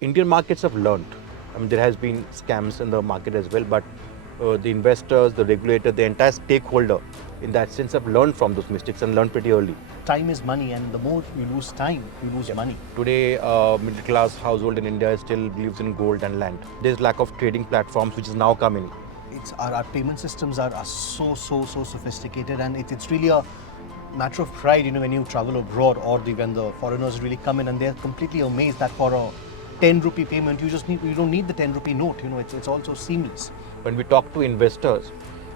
Indian markets have learned. I mean, there has been scams in the market as well, but the investors, the regulator, the entire stakeholder in that sense have learned from those mistakes and learned pretty early. Time is money, and the more you lose time, you lose money. Today, middle class household in India still believes in gold and land. There's lack of trading platforms which is now coming. It's our payment systems are so sophisticated, and it's really a matter of pride, when you travel abroad or when the foreigners really come in and they're completely amazed that for a 10 rupee payment you don't need the 10 rupee note. It's also seamless. When we talk to investors,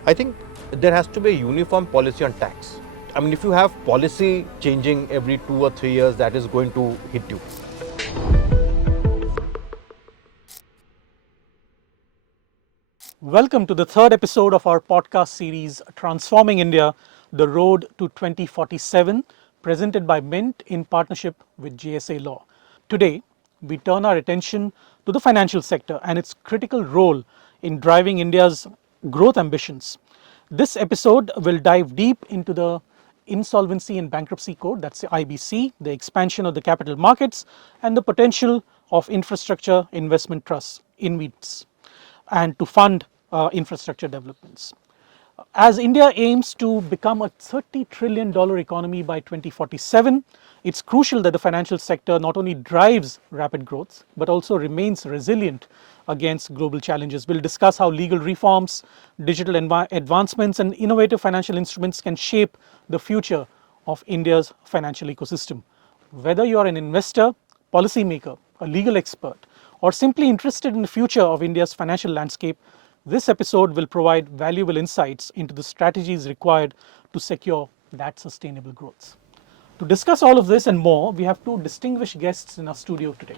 I think there has to be a uniform policy on tax. I mean, if you have policy changing every 2 or 3 years, that is going to hit you. Welcome to the third episode of our podcast series, Transforming India, The Road to 2047, presented by Mint in partnership with JSA Law. Today, we turn our attention to the financial sector and its critical role in driving India's growth ambitions. This episode will dive deep into the Insolvency and Bankruptcy Code, that's the IBC, the expansion of the capital markets, and the potential of infrastructure investment trusts, InvITs, and to fund infrastructure developments. As India aims to become a $30 trillion economy by 2047, it's crucial that the financial sector not only drives rapid growth, but also remains resilient against global challenges. We'll discuss how legal reforms, digital advancements, and innovative financial instruments can shape the future of India's financial ecosystem. Whether you are an investor, policymaker, a legal expert, or simply interested in the future of India's financial landscape, this episode will provide valuable insights into the strategies required to secure that sustainable growth. To discuss all of this and more, we have two distinguished guests in our studio today.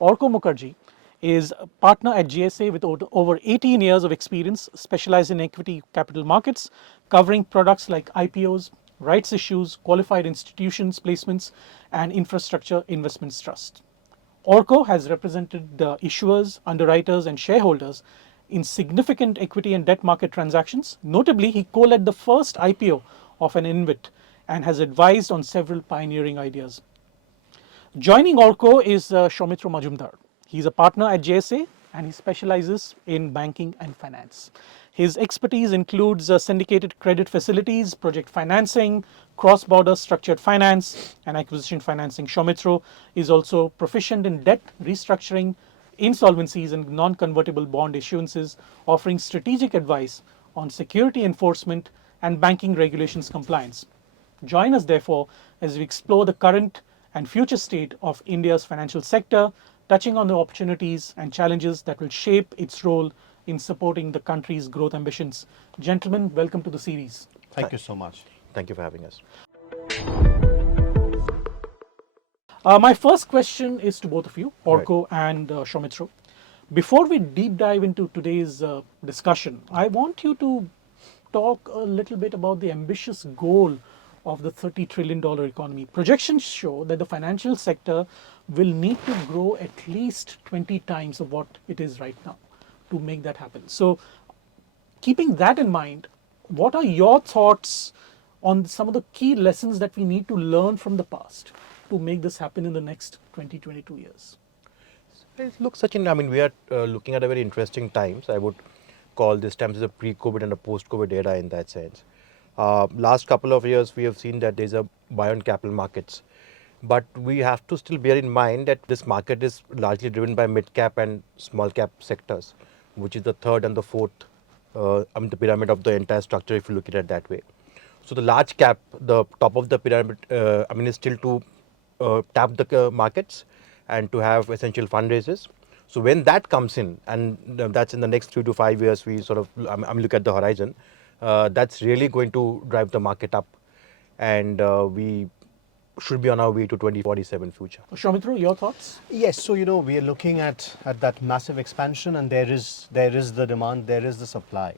Arka Mookerjee is a partner at JSA with over 18 years of experience, specialized in equity capital markets, covering products like IPOs, rights issues, qualified institutions placements, and infrastructure investments trusts. Arka has represented the issuers, underwriters, and shareholders in significant equity and debt market transactions. Notably, he co-led the first IPO of an InvIT and has advised on several pioneering ideas. Joining Arka is Soumitra Majumdar. He's a partner at JSA and he specializes in banking and finance. His expertise includes syndicated credit facilities, project financing, cross-border structured finance, and acquisition financing. Soumitra is also proficient in debt restructuring, insolvencies, and non-convertible bond issuances, offering strategic advice on security enforcement and banking regulations compliance. Join us, therefore, as we explore the current and future state of India's financial sector, touching on the opportunities and challenges that will shape its role in supporting the country's growth ambitions. Gentlemen, welcome to the series. Thank you so much. Thank you for having us. My first question is to both of you, Arka and Soumitra. Before we deep dive into today's discussion, I want you to talk a little bit about the ambitious goal of the $30 trillion economy. Projections show that the financial sector will need to grow at least 20 times of what it is right now to make that happen. So, keeping that in mind, what are your thoughts on some of the key lessons that we need to learn from the past to make this happen in the next 20-22 years? Look, Sachin, I mean, we are looking at a very interesting times. I would call this times as a pre-COVID and a post-COVID era in that sense. Last couple of years, we have seen that there's a buy on capital markets. But we have to still bear in mind that this market is largely driven by mid-cap and small-cap sectors, which is the third and the fourth, the pyramid of the entire structure, if you look at it that way. So the large cap, the top of the pyramid, is still to tap the markets and to have essential fundraisers. So when that comes in, and that's in the next 3 to 5 years, we sort of, look at the horizon, that's really going to drive the market up. And we should be on our way to 2047 future. Soumitra, your thoughts? Yes, so we are looking at that massive expansion, and there is the demand, there is the supply.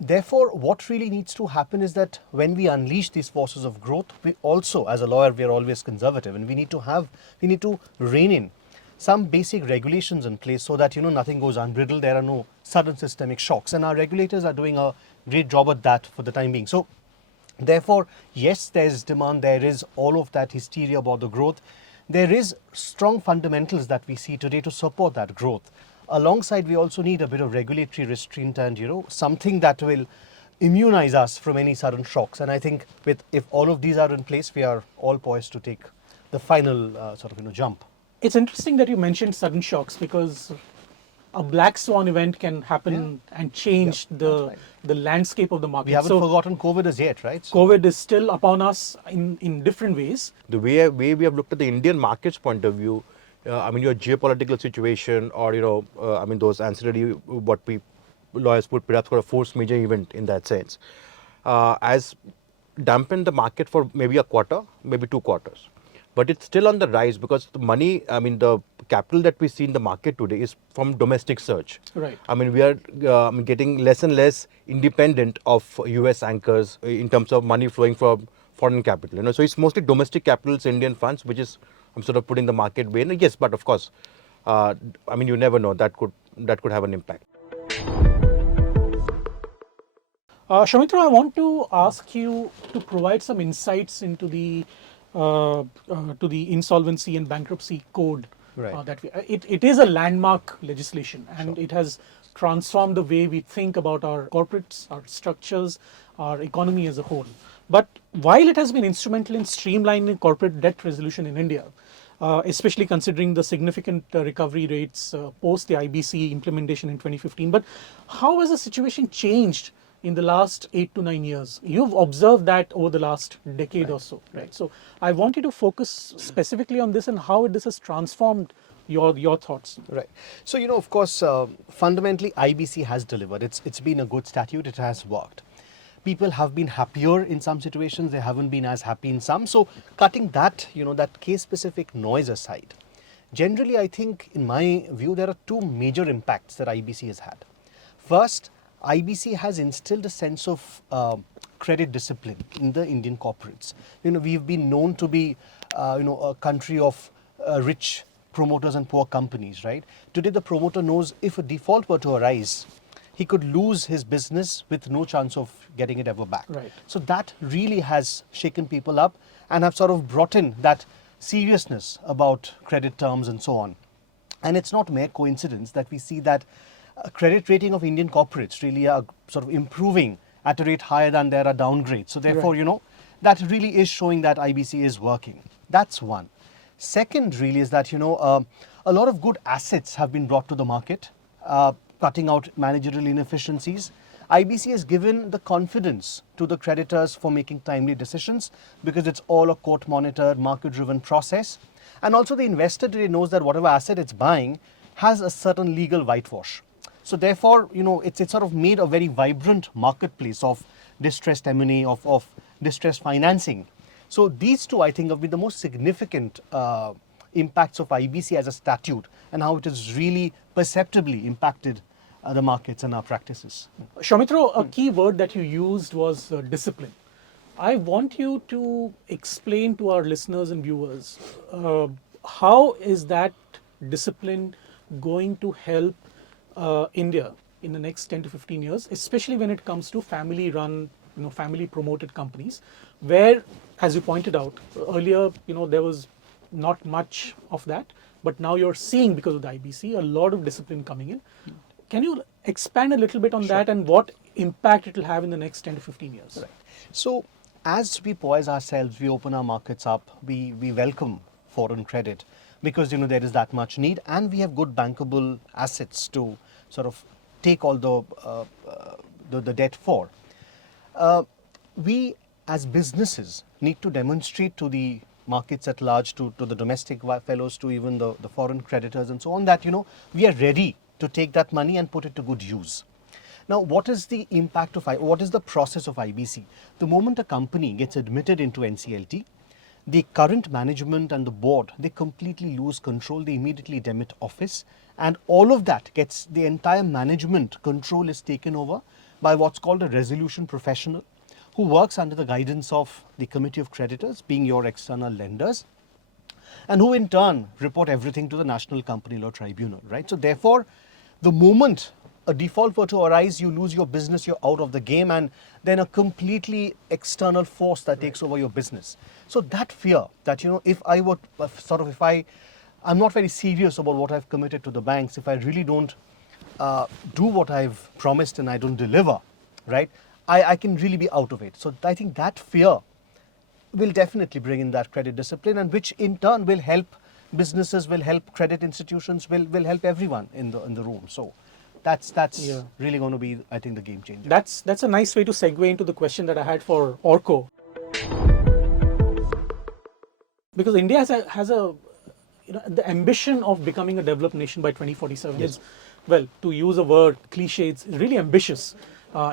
Therefore, what really needs to happen is that when we unleash these forces of growth, we also, as a lawyer, we are always conservative, and we need to rein in some basic regulations in place so that nothing goes unbridled. There are no sudden systemic shocks, and our regulators are doing a great job at that for the time being. So, therefore, yes, there is demand, there is all of that hysteria about the growth. there is strong fundamentals that we see today to support that growth. Alongside, we also need a bit of regulatory restraint and, something that will immunize us from any sudden shocks. And I think if all of these are in place, we are all poised to take the final jump. It's interesting that you mentioned sudden shocks because a black swan event can happen and change the landscape of the market. We haven't forgotten COVID as yet, right? COVID is still upon us in different ways. The way we have looked at the Indian market's point of view, your geopolitical situation or, those ancillary, what lawyers would perhaps call a force major event in that sense, has dampened the market for maybe a quarter, maybe 2 quarters. But it's still on the rise because the money, the capital that we see in the market today is from domestic surge. Right. We are getting less and less independent of US anchors in terms of money flowing from foreign capital. So it's mostly domestic capitals, Indian funds, which is I'm sort of putting the market way. Yes, but of course, you never know, that could have an impact. Soumitra, I want to ask you to provide some insights into the Insolvency and Bankruptcy Code. Right. It is a landmark legislation, and it has transformed the way we think about our corporates, our structures, our economy as a whole. But while it has been instrumental in streamlining corporate debt resolution in India, especially considering the significant recovery rates post the IBC implementation in 2015, but how has the situation changed in the last 8 to 9 years? You've observed that over the last decade or so, right? So I want you to focus specifically on this and how this has transformed your thoughts. Right. So, of course, fundamentally, IBC has delivered. It's been a good statute. It has worked. People have been happier in some situations. They haven't been as happy in some. So cutting that, that case-specific noise aside, generally, I think, in my view, there are 2 major impacts that IBC has had. First, IBC has instilled a sense of credit discipline in the Indian corporates. We've been known to be, a country of rich promoters and poor companies, right? Today, the promoter knows if a default were to arise, he could lose his business with no chance of getting it ever back. Right. So that really has shaken people up and have sort of brought in that seriousness about credit terms and so on. And it's not mere coincidence that we see that credit rating of Indian corporates really are sort of improving at a rate higher than there are downgrades. So therefore, that really is showing that IBC is working. That's one. Second really is that, a lot of good assets have been brought to the market, cutting out managerial inefficiencies. IBC has given the confidence to the creditors for making timely decisions because it's all a court-monitored, market-driven process. And also the investor today knows that whatever asset it's buying has a certain legal whitewash. So therefore, it's sort of made a very vibrant marketplace of distressed M&A, of distressed financing. So these 2, I think, have been the most significant impacts of IBC as a statute and how it has really perceptibly impacted the markets and our practices. Soumitra, a key word that you used was discipline. I want you to explain to our listeners and viewers how is that discipline going to help India in the next 10 to 15 years, especially when it comes to family-run, family-promoted companies, where, as you pointed out earlier, there was not much of that, but now you're seeing, because of the IBC, a lot of discipline coming in. Can you expand a little bit on that and what impact it will have in the next 10 to 15 years? Right. So as we poise ourselves, we open our markets up, we welcome foreign credit because there is that much need, and we have good bankable assets to sort of take all the debt for. We as businesses need to demonstrate to the markets at large, to the domestic fellows, to even the foreign creditors and so on, that we are ready to take that money and put it to good use. Now, what is the impact of what is the process of IBC? The moment a company gets admitted into NCLT, the current management and the board, they completely lose control. They immediately demit office, and all of that gets, the entire management control is taken over by what's called a resolution professional, who works under the guidance of the committee of creditors, being your external lenders, and who in turn report everything to the National Company Law Tribunal, right? So therefore, the moment a default were to arise, you lose your business, you're out of the game, and then a completely external force that takes over your business. So that fear that, if I were if I'm not very serious about what I've committed to the banks, if I really don't do what I've promised and I don't deliver, right, I can really be out of it. So I think that fear will definitely bring in that credit discipline, and which in turn will help businesses, will help credit institutions, will help everyone in the room. So that's Yeah. really going to be, I think, the game changer. That's a nice way to segue into the question that I had for Orko. Because India has a the ambition of becoming a developed nation by 2047 is, well, to use a word cliche, it's really ambitious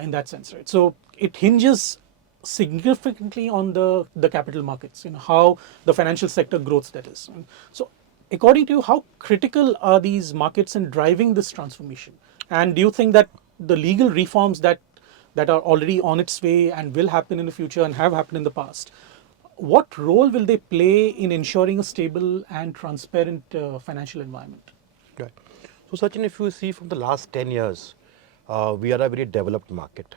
in that sense, right? So it hinges significantly on the capital markets, how the financial sector growth, that is. So according to you, how critical are these markets in driving this transformation? And do you think that the legal reforms that are already on its way and will happen in the future and have happened in the past, what role will they play in ensuring a stable and transparent financial environment? Right. So, Sachin, if you see from the last 10 years, we are a very developed market.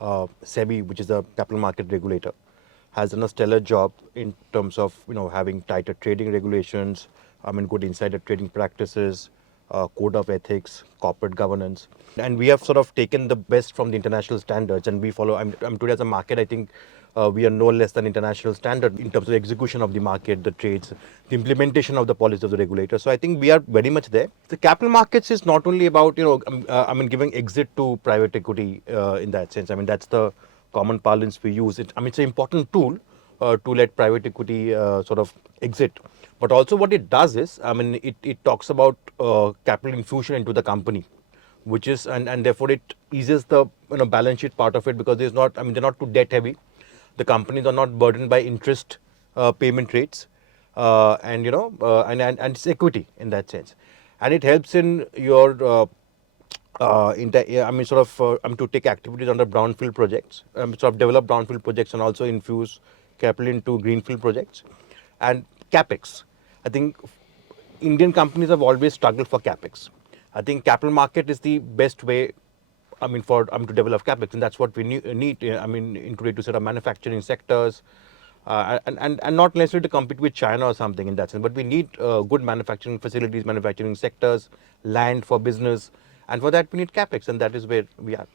SEBI, which is the capital market regulator, has done a stellar job in terms of having tighter trading regulations, good insider trading practices, code of ethics, corporate governance, and we have sort of taken the best from the international standards, and we follow. Today as a market, I think we are no less than international standard in terms of execution of the market, the trades, the implementation of the policy of the regulator. So I think we are very much there. The capital markets is not only about giving exit to private equity in that sense. That's the common parlance we use. It's an important tool to let private equity sort of exit. But also what it does is, it talks about capital infusion into the company, which is, and therefore it eases the balance sheet part of it, because there's not, they're not too debt heavy. The companies are not burdened by interest payment rates, and it's equity in that sense, and it helps in your to take activities under brownfield projects, sort of develop brownfield projects and also infuse capital into greenfield projects and capex. I think Indian companies have always struggled for capex. I think capital market is the best way, for to develop capex, and that's what we need. In today to set up manufacturing sectors, and not necessarily to compete with China or something in that sense. But we need good manufacturing facilities, manufacturing sectors, land for business, and for that we need capex, and that is where we are,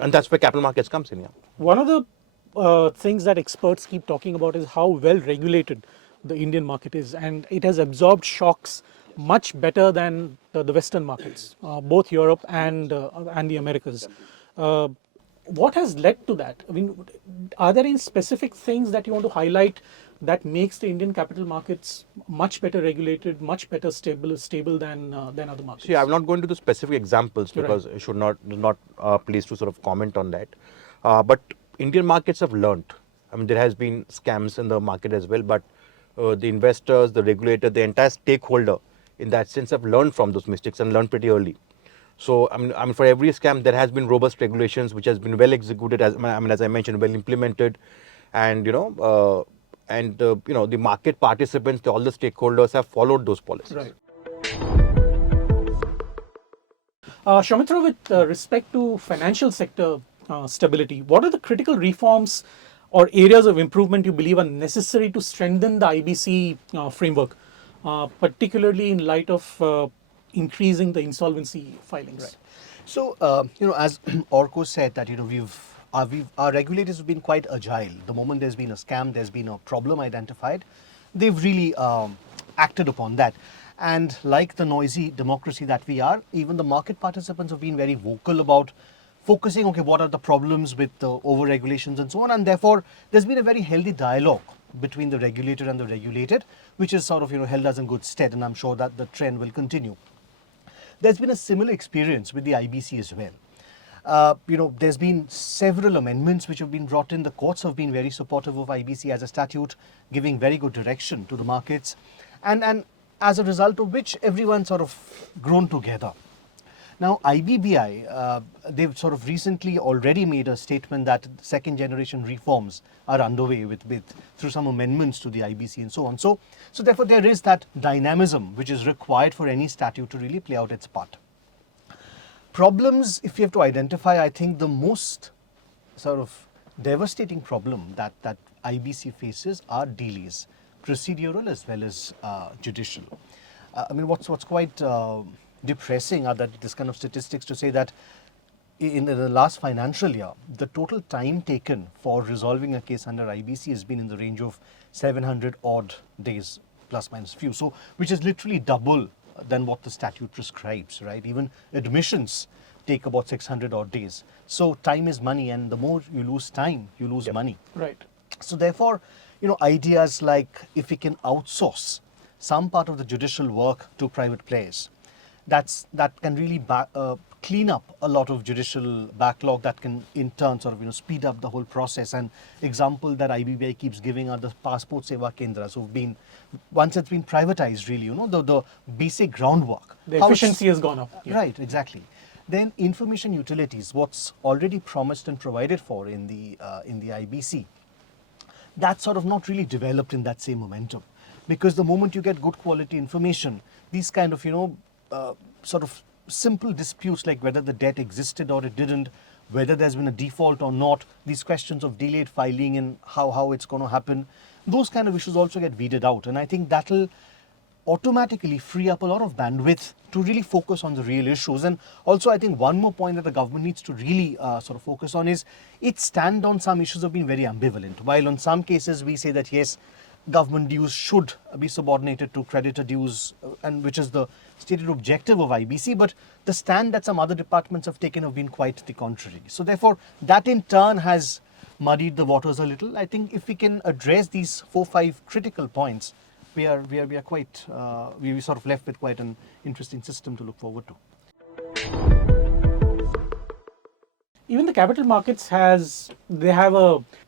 and that's where capital markets comes in. Yeah. One of the things that experts keep talking about is how well regulated the Indian market is, and it has absorbed shocks much better than the Western markets, both Europe and the Americas. What has led to that? Are there any specific things that you want to highlight that makes the Indian capital markets much better regulated, much better stable than other markets? See, I'm not going to the specific examples because Right. I should not pleased to sort of comment on that. But Indian markets have learnt. There has been scams in the market as well, but the investors, the regulator, the entire stakeholder in that sense have learned from those mistakes and learned pretty early. So for every scam there has been robust regulations which has been well executed, as I mentioned, well implemented, and the market participants, all the stakeholders have followed those policies. Right. Soumitra, with respect to financial sector stability, what are the critical reforms or areas of improvement you believe are necessary to strengthen the IBC framework, particularly in light of increasing the insolvency filings? Right. So, as Orko said, that our regulators have been quite agile. The moment there's been a scam, there's been a problem identified, they've really acted upon that. And like the noisy democracy that we are, even the market participants have been very vocal about focusing, okay, what are the problems with the over-regulations and so on. And therefore, there's been a very healthy dialogue between the regulator and the regulated, which is sort of held us in good stead. And I'm sure that the trend will continue. There's been a similar experience with the IBC as well. There's been several amendments which have been brought in. The courts have been very supportive of IBC as a statute, giving very good direction to the markets, and as a result of which everyone sort of grown together. Now, IBBI, they've sort of recently already made a statement that second generation reforms are underway through some amendments to the IBC and so on. So therefore there is that dynamism which is required for any statute to really play out its part. Problems, if you have to identify, I think the most sort of devastating problem that IBC faces are delays, procedural as well as judicial. I mean, what's quite depressing are that this kind of statistics to say that in the last financial year, the total time taken for resolving a case under IBC has been in the range of 700 odd days, plus minus few. So, which is literally double than what the statute prescribes, right? Even admissions take about 600 odd days. So, time is money, and the more you lose time, you lose money. Right. So therefore, ideas like if we can outsource some part of the judicial work to private players, that can really clean up a lot of judicial backlog, that can in turn sort of speed up the whole process. And example that IBBI keeps giving are the passport seva kendras who've been, once it's been privatized, really, the basic groundwork. The How it's- efficiency has gone up. Yeah. Right, exactly. Then information utilities, what's already promised and provided for in the IBC, that's sort of not really developed in that same momentum, because the moment you get good quality information, these kind of sort of simple disputes like whether the debt existed or it didn't, whether there's been a default or not, these questions of delayed filing and how it's going to happen, those kind of issues also get weeded out. And I think that'll automatically free up a lot of bandwidth to really focus on the real issues. And also, I think one more point that the government needs to really sort of focus on is its stand on some issues have been very ambivalent. While on some cases we say that yes, government dues should be subordinated to creditor dues, and which is the stated objective of IBC, but the stand that some other departments have taken have been quite the contrary. So therefore, that in turn has muddied the waters a little. I think if we can address these 4-5 critical points, we are quite we sort of left with quite an interesting system to look forward to. Even the capital markets they have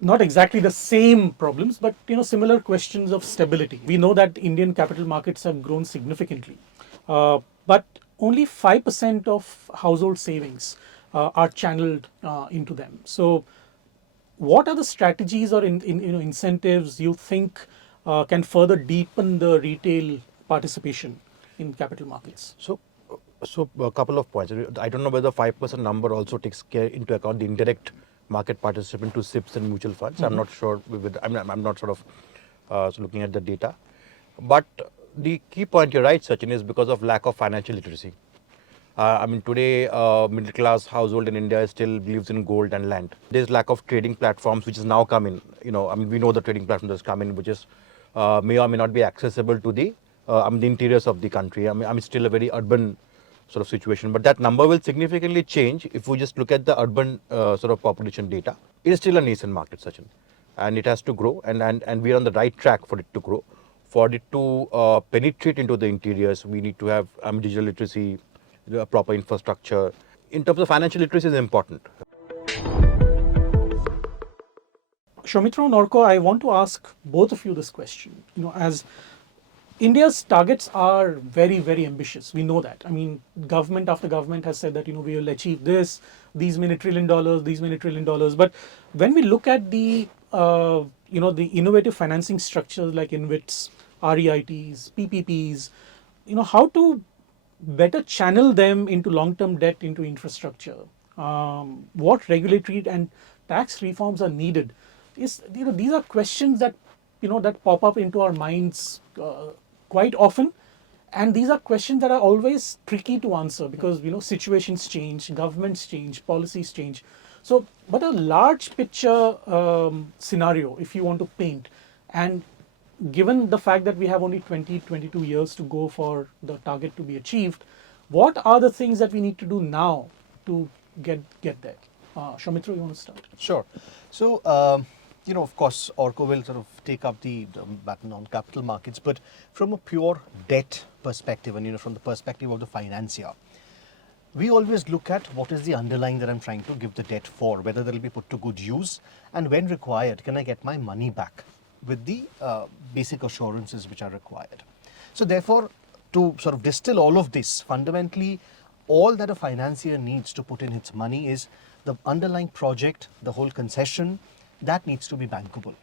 not exactly the same problems, but similar questions of stability. We know that Indian capital markets have grown significantly, but only 5% of household savings are channeled into them. So, what are the strategies or incentives you think can further deepen the retail participation in capital markets? So a couple of points. I don't know whether 5% number also takes care into account the indirect market participant to SIPs and mutual funds. I'm not sure. I'm not sort of looking at the data. But the key point, you're right, Sachin, is because of lack of financial literacy. I mean, today, middle class household in India still believes in gold and land. There's lack of trading platforms, which is now coming. I mean, we know the trading platform that's coming, which is may or may not be accessible to the interiors of the country. I mean, still a very urban sort of situation, but that number will significantly change if we just look at the urban sort of population data. It is still a nascent market, Sachin, and it has to grow, and we are on the right track for it to grow. For it to penetrate into the interiors, we need to have digital literacy, proper infrastructure. In terms of financial literacy is important. Soumitra and Arka, I want to ask both of you this question. As India's targets are very, very ambitious. We know that. I mean, government after government has said that, we will achieve this, these many $1 trillion, these many $1 trillion. But when we look at the, the innovative financing structures like InvITs, REITs, PPPs, how to better channel them into long-term debt, into infrastructure, what regulatory and tax reforms are needed, these are questions that, that pop up into our minds quite often, and these are questions that are always tricky to answer because situations change, governments change, policies change. So, but a large picture scenario, if you want to paint, and given the fact that we have only 22 years to go for the target to be achieved, what are the things that we need to do now to get there? Soumitra, you want to start? Sure. So, of course, Arka will sort of take up the baton on capital markets, but from a pure debt perspective and, from the perspective of the financier, we always look at what is the underlying that I'm trying to give the debt for, whether that will be put to good use, and when required, can I get my money back with the basic assurances which are required. So therefore, to sort of distill all of this, fundamentally, all that a financier needs to put in its money is the underlying project, the whole concession, that needs to be bankable.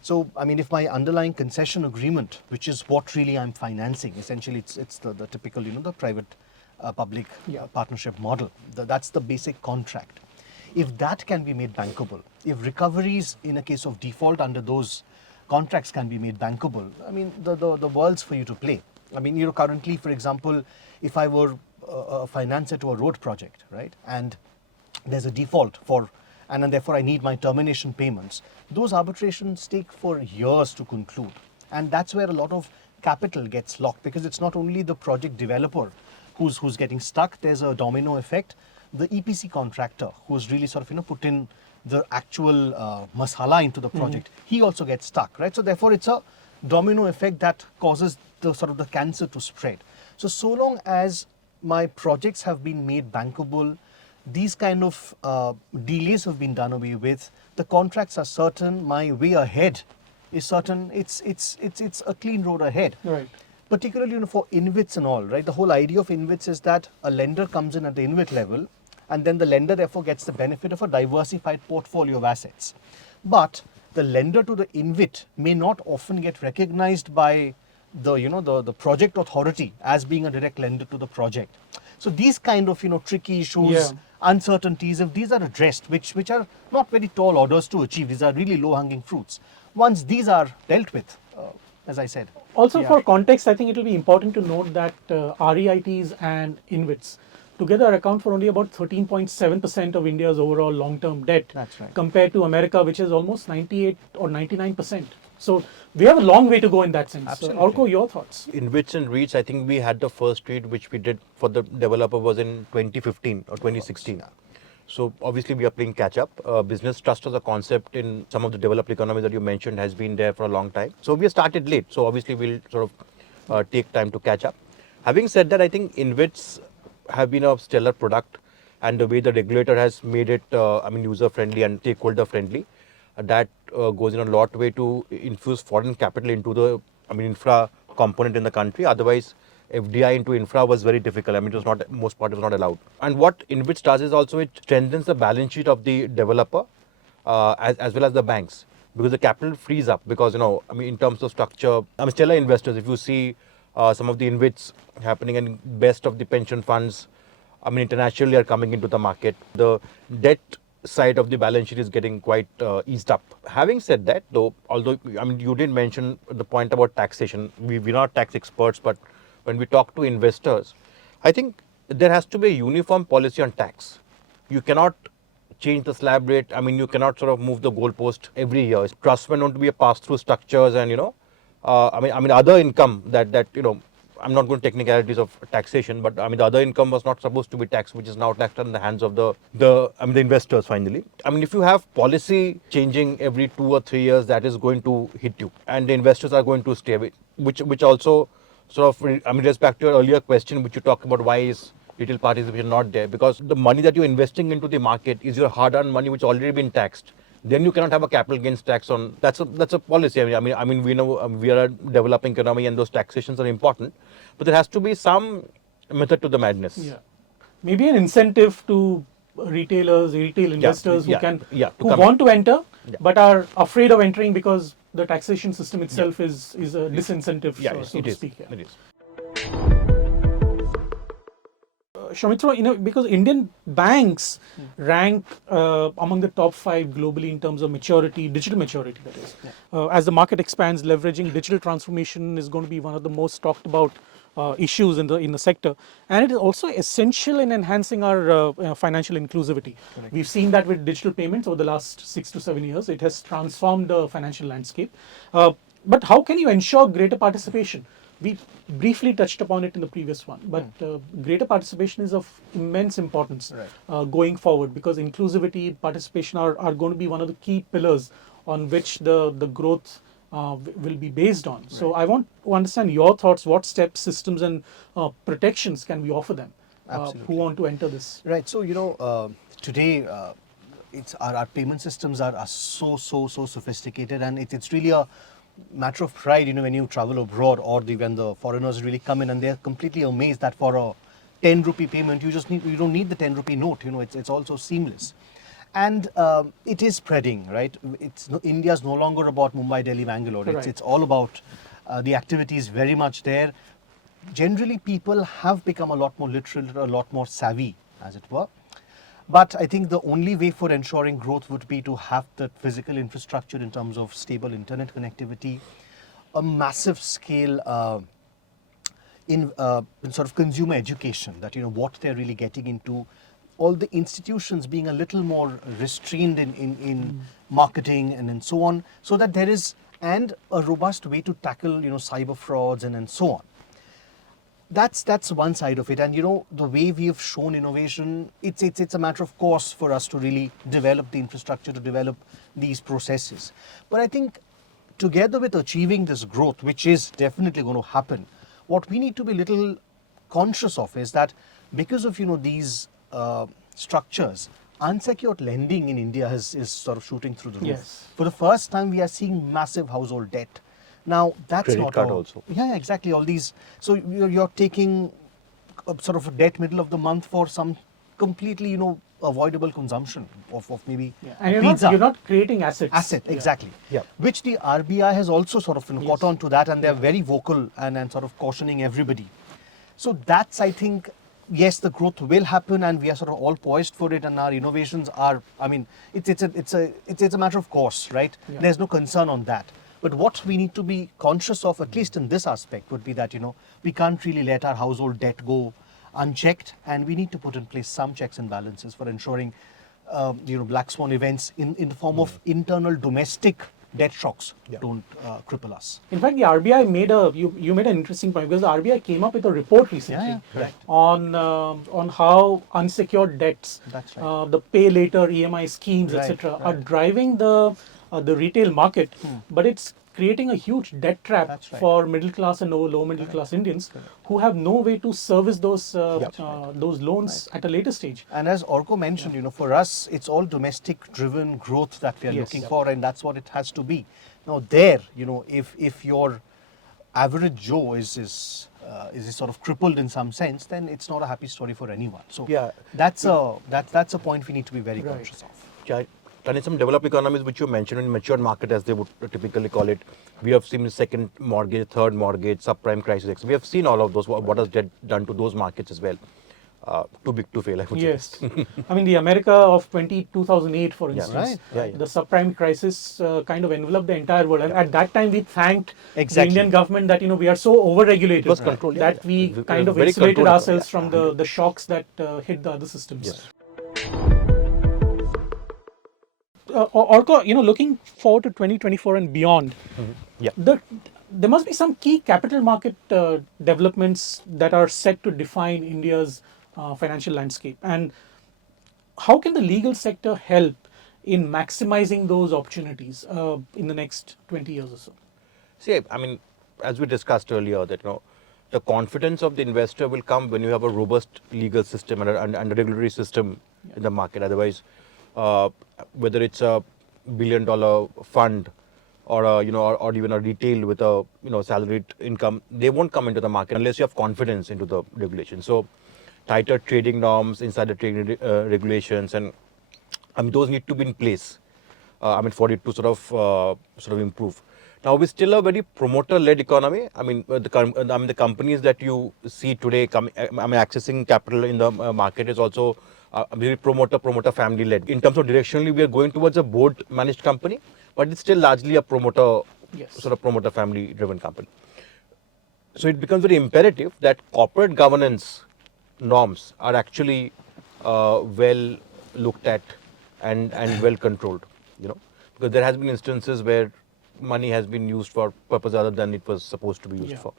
So, I mean, if my underlying concession agreement, which is what really I'm financing, essentially it's the typical, the private public partnership model. That's the basic contract. If that can be made bankable, if recoveries in a case of default under those contracts can be made bankable, I mean, the world's for you to play. I mean, currently, for example, if I were a financer to a road project, right, and there's a default and then therefore I need my termination payments, those arbitrations take for years to conclude. And that's where a lot of capital gets locked, because it's not only the project developer who's getting stuck, there's a domino effect. The EPC contractor who's really sort of, put in the actual masala into the project, he also gets stuck, right? So therefore it's a domino effect that causes the sort of the cancer to spread. So long as my projects have been made bankable, these kind of delays have been done away with, the contracts are certain, my way ahead is certain, it's a clean road ahead. Right. Particularly, for InvITs and all, right? The whole idea of InvITs is that a lender comes in at the InvIT level, and then the lender therefore gets the benefit of a diversified portfolio of assets. But the lender to the InvIT may not often get recognized by the project authority as being a direct lender to the project. So these kind of tricky issues, uncertainties, if these are addressed, which are not very tall orders to achieve, these are really low-hanging fruits. Once these are dealt with, as I said. Also, for context, I think it will be important to note that REITs and InvITs together account for only about 13.7% of India's overall long-term debt. That's right. Compared to America, which is almost 98 or 99%. So we have a long way to go in that sense. Absolutely. Arka, your thoughts? InvITs and REITs, I think we had the first REIT which we did for the developer was in 2015 or 2016. So obviously we are playing catch up. Business trust as a concept in some of the developed economies that you mentioned has been there for a long time. So we started late. So obviously we'll sort of take time to catch up. Having said that, I think InvITs have been a stellar product, and the way the regulator has made it, user friendly and stakeholder friendly, that goes in a lot way to infuse foreign capital into the infra component in the country. Otherwise, FDI into infra was very difficult. It was not, most part it was not allowed. And what InvITs does is also it strengthens the balance sheet of the developer as well as the banks, because the capital frees up. Because in terms of structure, stellar investors. If you see some of the InvITs happening, and best of the pension funds, internationally are coming into the market. The debt side of the balance sheet is getting quite eased up. Having said that, though, although you didn't mention the point about taxation, we're not tax experts, but when we talk to investors, I think there has to be a uniform policy on tax. You cannot change the slab rate. You cannot sort of move the goalpost every year. Trusts were known to be a pass-through structures, and other income that I'm not going to technicalities of taxation, but the other income was not supposed to be taxed, which is now taxed in the hands of the investors finally. If you have policy changing every 2 or 3 years, that is going to hit you, and the investors are going to stay away, which also sort of gets back to your earlier question, which you talked about why is retail participation not there, because the money that you're investing into the market is your hard-earned money which already been taxed. Then you cannot have a capital gains tax on. That's a policy. We know we are a developing economy and those taxations are important, but there has to be some method to the madness. Yeah, maybe an incentive to retail investors who want to enter but are afraid of entering because the taxation system itself is a disincentive, so to speak. It is. Soumitra, because Indian banks rank among the top 5 globally in terms of maturity, digital maturity, that is. As the market expands, leveraging digital transformation is going to be one of the most talked about issues in the sector, and it is also essential in enhancing our financial inclusivity. Correct. We've seen that with digital payments over the last 6 to 7 years. It has transformed the financial landscape. But how can you ensure greater participation? We briefly touched upon it in the previous one, but greater participation is of immense importance going forward, because inclusivity, participation are going to be one of the key pillars on which the growth will be based on. So I want to understand your thoughts. What steps, systems and protections can we offer them who want to enter this? Right. So, today it's our payment systems are so sophisticated, and it's really a matter of pride, when you travel abroad, or when the foreigners really come in and they're completely amazed that for a 10 rupee payment, you don't need the 10 rupee note. It's also seamless. And it is spreading, right? India's no longer about Mumbai, Delhi, Bangalore. It's all about the activities very much there. generally people have become a lot more literate, a lot more savvy, as it were. But I think the only way for ensuring growth would be to have the physical infrastructure in terms of stable internet connectivity, a massive scale in sort of consumer education, that what they're really getting into, all the institutions being a little more restrained in marketing and so on, so that there is and a robust way to tackle cyber frauds and so on. That's one side of it. And the way we have shown innovation, it's a matter of course for us to really develop the infrastructure, to develop these processes. But I think together with achieving this growth, which is definitely going to happen, what we need to be a little conscious of is that because of these structures, unsecured lending in India is sort of shooting through the roof. Yes. For the first time, we are seeing massive household debt. Now that's Credit not card all. also. Yeah, exactly. All these. So you're taking a sort of a debt middle of the month for some completely avoidable consumption of maybe And pizza. you're not creating assets. Asset, exactly. Yeah. Which the RBI has also sort of Yes. caught on to that, and they're very vocal and sort of cautioning everybody. So that's, I think, yes, the growth will happen, and we are sort of all poised for it, and our innovations are. I mean, it's a matter of course, right? Yeah. There's no concern on that. But what we need to be conscious of, at least in this aspect, would be that we can't really let our household debt go unchecked, and we need to put in place some checks and balances for ensuring black swan events in the form of internal domestic debt shocks don't cripple us. In fact, the RBI made you made an interesting point, because the RBI came up with a report recently Yeah, correct. on how unsecured debts, That's right. the pay later EMI schemes, Right, etc., are right. driving the retail market, but it's creating a huge debt trap That's right. for middle class and low middle class Indians who have no way to service those loans at a later stage. And as Orko mentioned, for us, it's all domestic-driven growth that we are Yes. looking for, and that's what it has to be. Now, there, if your average Joe is sort of crippled in some sense, then it's not a happy story for anyone. So Yeah. that's a point we need to be very Right. conscious of. Yeah, and in some developed economies, which you mentioned, in matured market, as they would typically call it, we have seen second mortgage, third mortgage, subprime crisis. We have seen all of those. What has debt done to those markets as well? Too big to fail, I would Yes. say. I mean, the America of 2008, for Yeah. instance, Right. Yeah, yeah. the subprime crisis kind of enveloped the entire world. And at that time, we thanked the Exactly. Indian government that, we are so overregulated It was controlled, yeah, that yeah. we We kind were of very insulated controlled, ourselves yeah. from the shocks that hit the other systems. Yes. Orko, looking forward to 2024 and beyond, Yeah. there must be some key capital market developments that are set to define India's financial landscape. And how can the legal sector help in maximizing those opportunities in the next 20 years or so? See, I mean, as we discussed earlier, that the confidence of the investor will come when you have a robust legal system and a regulatory system in the market. Otherwise, whether it's a $1 billion fund or or even a retail with a salaried income, they won't come into the market unless you have confidence into the regulation. So, tighter trading norms, insider trading regulations, and those need to be in place. For it to sort of improve. Now, we're still a very promoter-led economy. The companies that you see today accessing capital in the market is also very promoter family-led. In terms of directionally, we are going towards a board-managed company, but it's still largely a promoter, Yes. sort of promoter family-driven company. So it becomes very imperative that corporate governance norms are actually well looked at and well controlled. Because there has been instances where money has been used for purpose other than it was supposed to be used Yeah. for,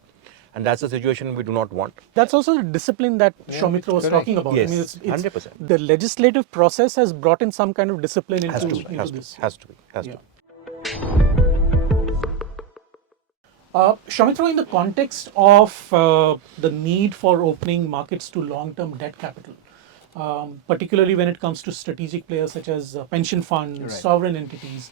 and that's a situation we do not want. That's also the discipline that Soumitra was correct. talking about. Yes, it's 100%. the legislative process has brought in some kind of discipline into, Has to be. this. Has to be. Yeah. Soumitra, in the context of the need for opening markets to long-term debt capital, particularly when it comes to strategic players such as pension funds, Right. sovereign entities,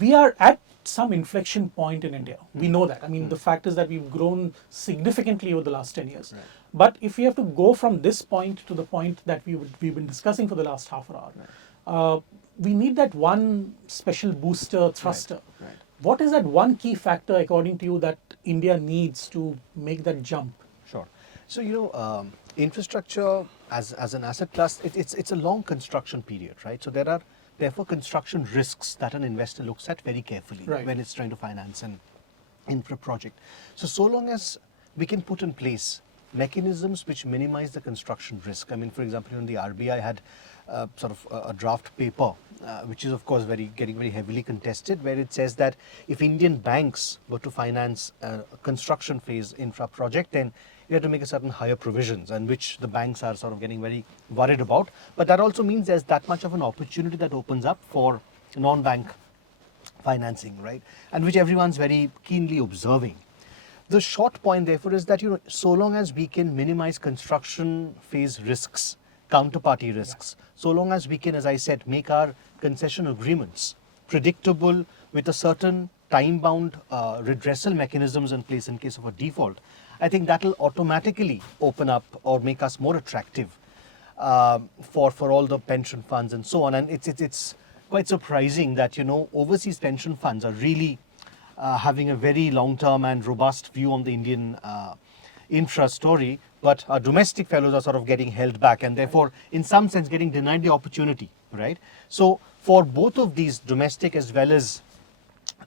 we are at some inflection point in India. We know that. I mean, the fact is that we've grown significantly over the last 10 years. Right. But if we have to go from this point to the point that we've been discussing for the last half an hour, we need that one special booster thruster. Right. What is that one key factor, according to you, that India needs to make that jump? Sure. So, infrastructure as an asset class, it's a long construction period, right? So there are therefore construction risks that an investor looks at very carefully Right. when it's trying to finance an infra project. So long as we can put in place mechanisms which minimize the construction risk. I mean, for example, the RBI had sort of a draft paper, which is of course getting very heavily contested, where it says that if Indian banks were to finance a construction phase infra project, then you have to make a certain higher provisions, and which the banks are sort of getting very worried about. But that also means there's that much of an opportunity that opens up for non-bank financing, right? And which everyone's very keenly observing. The short point, therefore, is that so long as we can minimize construction phase risks, counterparty risks, so long as we can, as I said, make our concession agreements predictable with a certain time-bound redressal mechanisms in place in case of a default, I think that will automatically open up or make us more attractive for all the pension funds and so on. And it's quite surprising that overseas pension funds are really having a very long-term and robust view on the Indian infra story, but our domestic fellows are sort of getting held back and therefore, in some sense, getting denied the opportunity, right? So for both of these, domestic as well as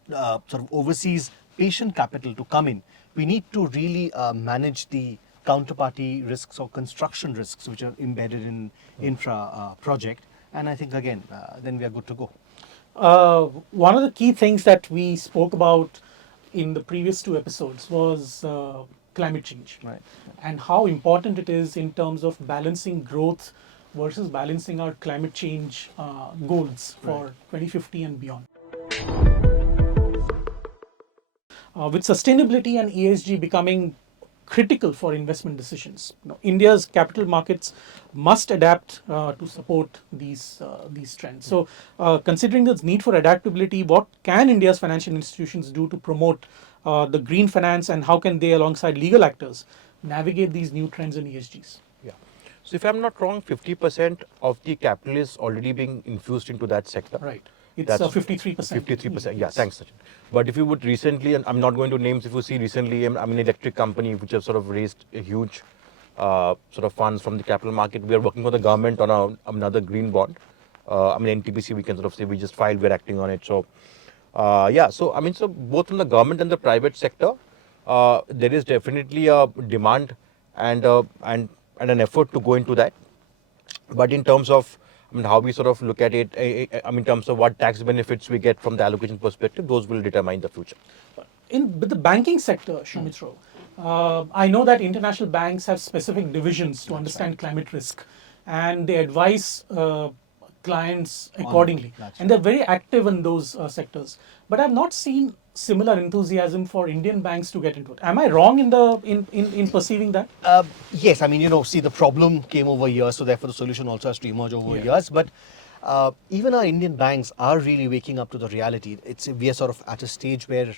sort of overseas patient capital to come in, we need to really manage the counterparty risks or construction risks which are embedded in infra project. And I think, again, then we are good to go. One of the key things that we spoke about in the previous two episodes was climate change, Right. and how important it is in terms of balancing growth versus balancing our climate change goals for 2050 and beyond. With sustainability and ESG becoming critical for investment decisions, India's capital markets must adapt to support these trends. So, considering this need for adaptability, what can India's financial institutions do to promote the green finance, and how can they, alongside legal actors, navigate these new trends in ESGs? Yeah. So if I'm not wrong, 50% of the capital is already being infused into that sector. Right. It's That's 53%. 53%. Yeah, Yes. thanks, Sachin. But if you would recently, and I'm not going to names, if you see recently, I'm an electric company which have sort of raised a huge sort of funds from the capital market. We are working for the government on another green bond. NTPC, we can sort of say we just filed, we're acting on it. So, so both from the government and the private sector, there is definitely a demand and an effort to go into that. But in terms of how we sort of look at it, in terms of what tax benefits we get from the allocation perspective, those will determine the future. In the banking sector, Soumitra, I know that international banks have specific divisions to understand climate risk, and they advise clients accordingly, and they're very active in those sectors. But I've not seen similar enthusiasm for Indian banks to get into it. Am I wrong in perceiving that? Yes, see, the problem came over years, so therefore the solution also has to emerge over years. But even our Indian banks are really waking up to the reality. We are sort of at a stage where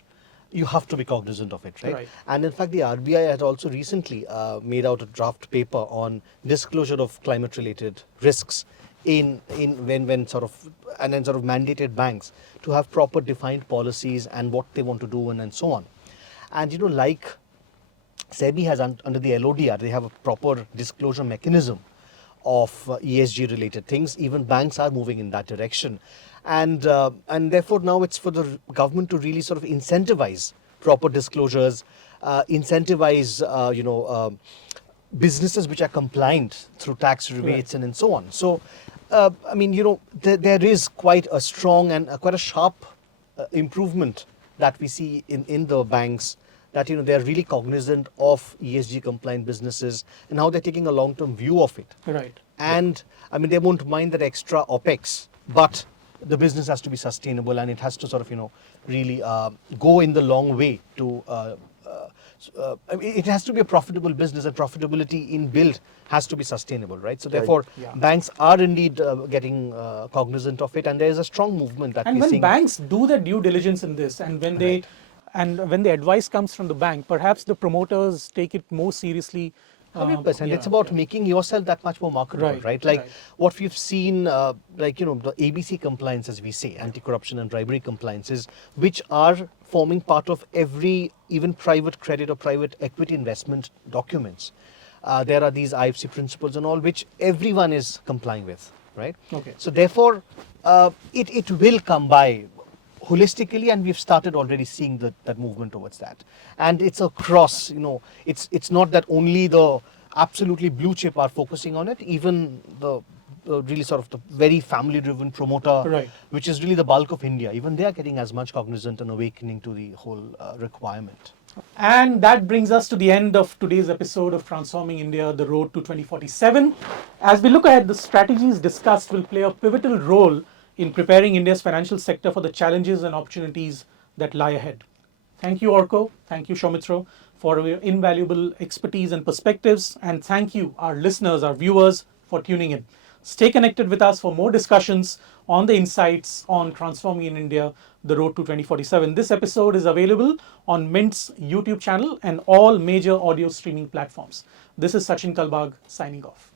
you have to be cognizant of it, right? Right. And in fact, the RBI had also recently made out a draft paper on disclosure of climate-related risks when sort of mandated banks to have proper defined policies and what they want to do and so on. And like SEBI has under the LODR, they have a proper disclosure mechanism of ESG related things. Even banks are moving in that direction, and therefore now it's for the government to really sort of incentivize proper disclosures, incentivize businesses which are compliant through tax rebates and so on. So there is quite a strong and quite a sharp improvement that we see in the banks, that they're really cognizant of ESG compliant businesses and how they're taking a long-term view of it. Right. And they won't mind that extra OPEX, but the business has to be sustainable and it has to sort of really go in the long way to it has to be a profitable business, and profitability in build has to be sustainable, right? So therefore, banks are indeed getting cognizant of it, and there is a strong movement that And we're when seeing. banks do their due diligence in this, and when they and when the advice comes from the bank, perhaps the promoters take it more seriously 100%. Yeah, It's about yeah. making yourself that much more marketable, Right, right? Like right. what we've seen, the ABC compliance, as we say, anti-corruption and bribery compliances, which are forming part of every, even private credit or private equity investment documents. There are these IFC principles and all, which everyone is complying with, right? Okay. So therefore, it will come by holistically, and we've started already seeing that movement towards that. And it's across, it's not that only the absolutely blue chip are focusing on it. Even the really sort of the very family driven promoter, Right. which is really the bulk of India, even they are getting as much cognizant and awakening to the whole requirement. And that brings us to the end of today's episode of Transforming India, the Road to 2047. As we look ahead, the strategies discussed will play a pivotal role in preparing India's financial sector for the challenges and opportunities that lie ahead. Thank you, Orko. Thank you, Soumitra, for your invaluable expertise and perspectives. And thank you, our listeners, our viewers, for tuning in. Stay connected with us for more discussions on the insights on transforming in India, the road to 2047. This episode is available on Mint's YouTube channel and all major audio streaming platforms. This is Sachin Kalbag signing off.